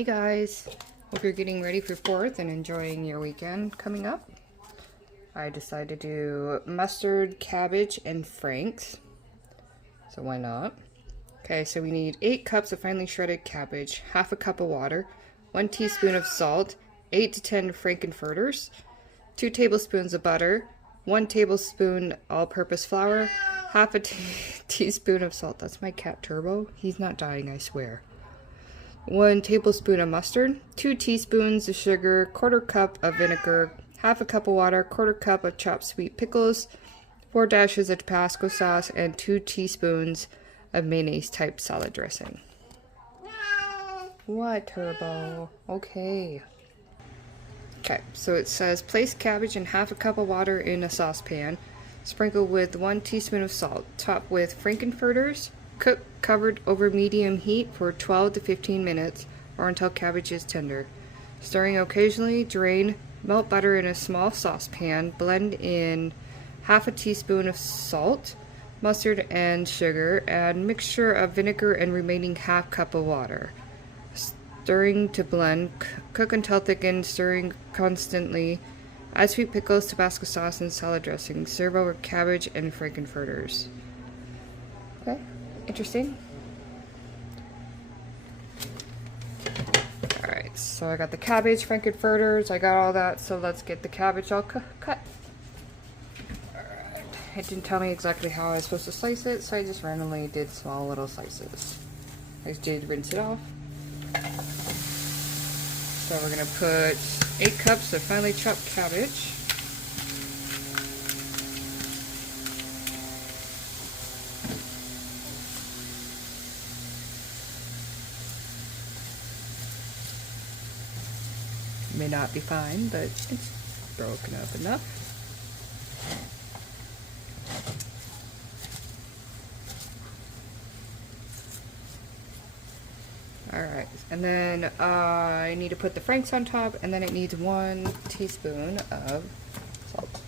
Hey guys, hope you're getting ready for 4th and enjoying your weekend coming up. I decided to do mustard, cabbage, and franks, so why not? Okay, so we need 8 cups of finely shredded cabbage, half a cup of water, 1 teaspoon of salt, 8 to 10 Frankfurters, 2 tablespoons of butter, 1 tablespoon all-purpose flour, half a teaspoon of salt. That's my cat Turbo. He's not dying, I swear. 1 tablespoon of mustard, 2 teaspoons of sugar, 1/4 cup of vinegar, half a cup of water, 1/4 cup of chopped sweet pickles, 4 dashes of Tabasco sauce, and 2 teaspoons of mayonnaise type salad dressing. What, Turbo? Okay. Okay, so it says place cabbage and half a cup of water in a saucepan. Sprinkle with 1 teaspoon of salt. Top with Frankfurters. Cook covered over medium heat for 12 to 15 minutes or until cabbage is tender. Stirring occasionally, drain, melt butter in a small saucepan, blend in half a teaspoon of salt, mustard, and sugar, add mixture of vinegar and remaining half cup of water. Stirring to blend, cook until thickened, stirring constantly. Add sweet pickles, Tabasco sauce, and salad dressing. Serve over cabbage and Frankfurters. Okay. Interesting. Alright, so I got the cabbage, Frankfurters, I got all that, so let's get the cabbage all cut. Alright, it didn't tell me exactly how I was supposed to slice it, so I just randomly did small little slices. I just did rinse it off. So we're going to put 8 cups of finely chopped cabbage. May not be fine, but it's broken up enough. Alright, and then I need to put the franks on top, and then it needs 1 teaspoon of salt.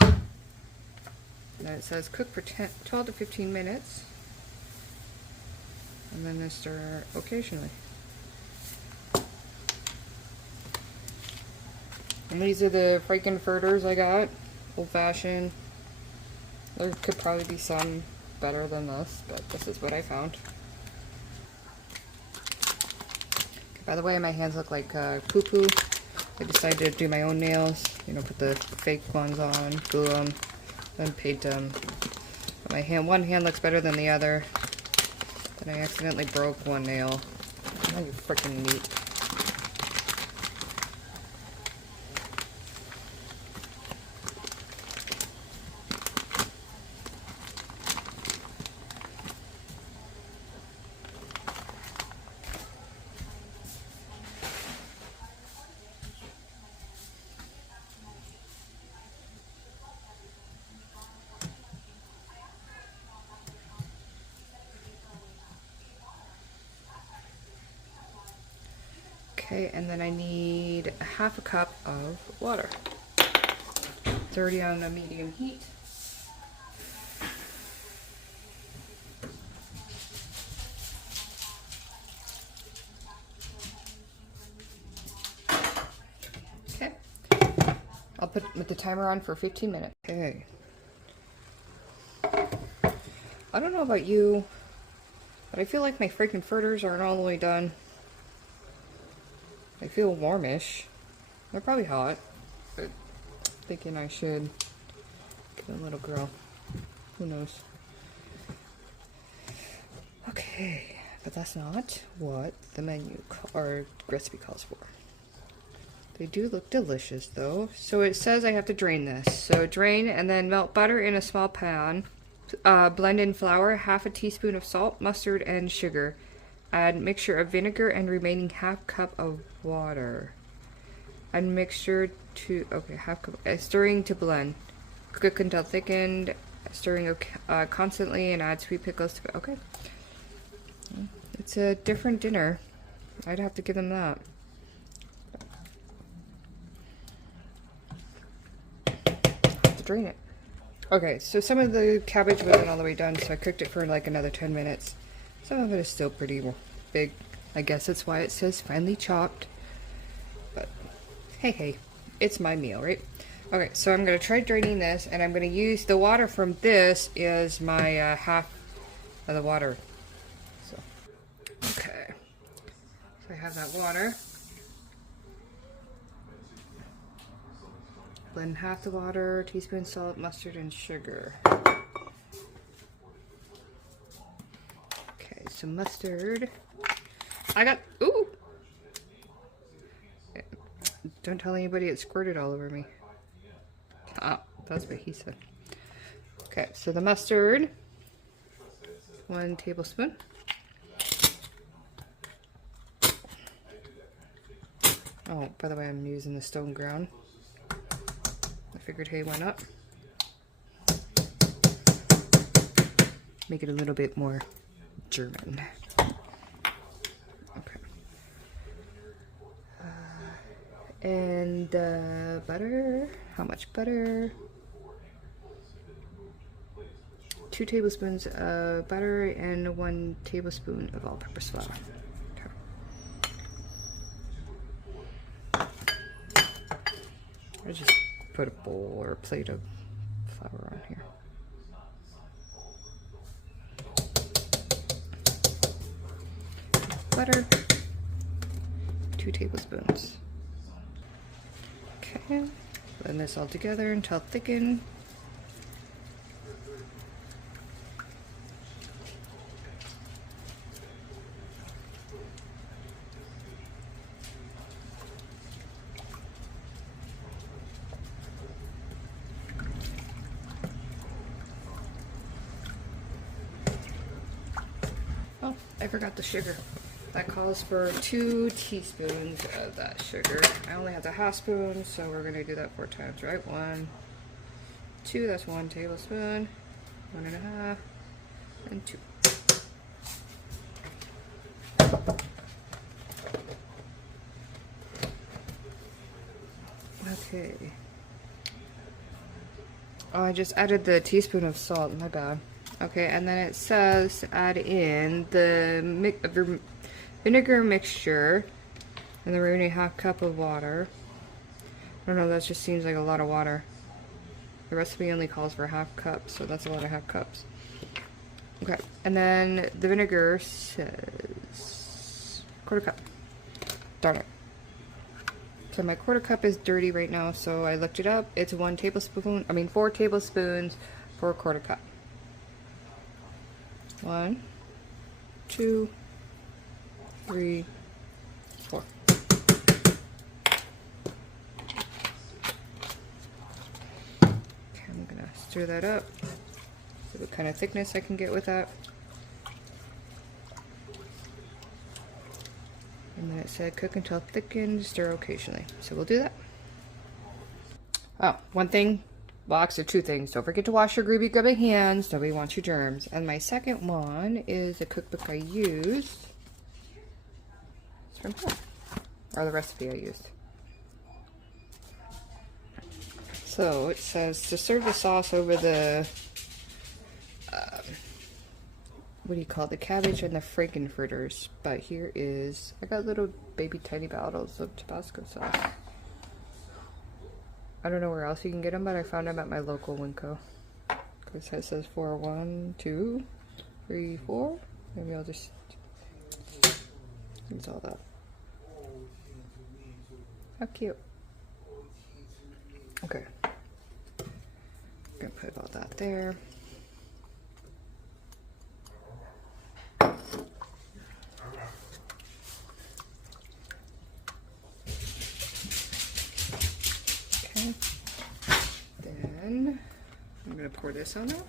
And then it says cook for 12 to 15 minutes, and then stir occasionally. And these are the Frankfurters I got, old-fashioned. There could probably be some better than this, but this is what I found. By the way, my hands look like poo-poo. I decided to do my own nails, you know, put the fake ones on, glue them, then paint them. But my hand, one hand looks better than the other. Then I accidentally broke one nail. How freaking neat. Okay, and then I need half a cup of water. It's already on a medium heat. Okay, I'll put the timer on for 15 minutes. Okay. I don't know about you, but I feel like my Frankfurters aren't all the way done. I feel warmish. They're probably hot, but I'm thinking I should get a little girl. Who knows? Okay, but that's not what the menu or recipe calls for. They do look delicious though. So it says I have to drain this. So drain and then melt butter in a small pan. Blend in flour, half a teaspoon of salt, mustard, and sugar. Add mixture of vinegar and remaining half cup of water. Add mixture to, okay, half cup, stirring to blend. Cook until thickened, stirring constantly, and add sweet pickles to, okay. It's a different dinner. I'd have to give them that. Have to drain it. Okay, so some of the cabbage wasn't all the way done, so I cooked it for like another 10 minutes. Some of it is still pretty big, I guess that's why it says finely chopped. But hey, it's my meal, right? Okay, so I'm going to try draining this, and I'm going to use the water from this is my half of the water. So, okay. So I have that water. Blend half the water, teaspoon salt, mustard, and sugar. Okay, so mustard. I got, ooh! Don't tell anybody it squirted all over me. Ah, that's what he said. Okay, so the mustard. 1 tablespoon. Oh, by the way, I'm using the stone ground. I figured hay went up. Make it a little bit more German. Okay. And butter. How much butter? 2 tablespoons of butter and 1 tablespoon of all-purpose flour. Okay. I just put a bowl or a plate of flour on here. Butter, 2 tablespoons. Okay, blend this all together until thickened. Oh, I forgot the sugar. That calls for 2 teaspoons of that sugar. I only have the half spoon, so we're gonna do that 4 times, right? 1, 2, that's 1 tablespoon, 1.5, and 2. Okay. Oh, I just added the teaspoon of salt, my bad. Okay, and then it says add in the vinegar mixture and the remaining half cup of water. I don't know, that just seems like a lot of water. The recipe only calls for half cup, so that's a lot of half cups. Okay, and then the vinegar says 1/4 cup. Darn it. So my 1/4 cup is dirty right now, so I looked it up. It's 4 tablespoons for a 1/4 cup. 1, 2, 3, 4. Okay, I'm gonna stir that up. See what kind of thickness I can get with that. And then it said cook until thickened, stir occasionally. So we'll do that. Oh, one thing. Well, actually 2 things. Don't forget to wash your grubby hands. Nobody wants your germs. And my second one is a cookbook I used. It's from here. Or the recipe I used. So it says to serve the sauce over the, what do you call it? The cabbage and the Frankfurters. But here is, I got little baby tiny bottles of Tabasco sauce. I don't know where else you can get them, but I found them at my local Winco. Because it says 4, 1, 2, 3, 4. Maybe I'll just use all that. How cute. Okay. I'm gonna put all that there. Okay. Then I'm gonna pour this on now.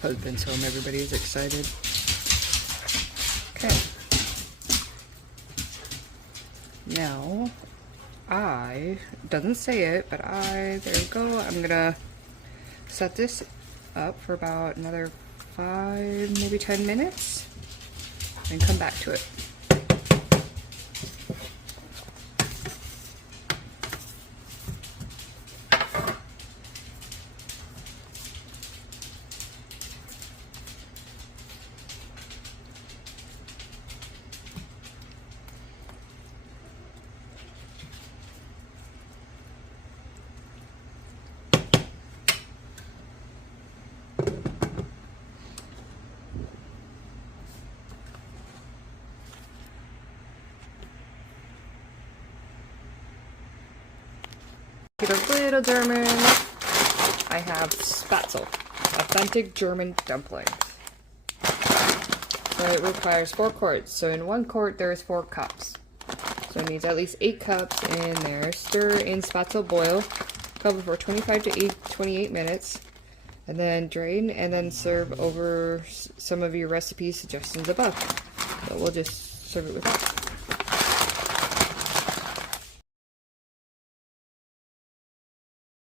Husband's home, everybody is excited. Okay. Now, doesn't say it, but there we go. I'm gonna set this up for about another 5, maybe 10 minutes, and come back to it. Get a little German. I have Spatzel, authentic German dumplings. So it requires 4 quarts. So in 1 quart there's 4 cups. So it needs at least 8 cups in there. Stir in Spatzel, boil, cover for 25 to 28 minutes, and then drain and then serve over some of your recipe suggestions above. So we'll just serve it with that.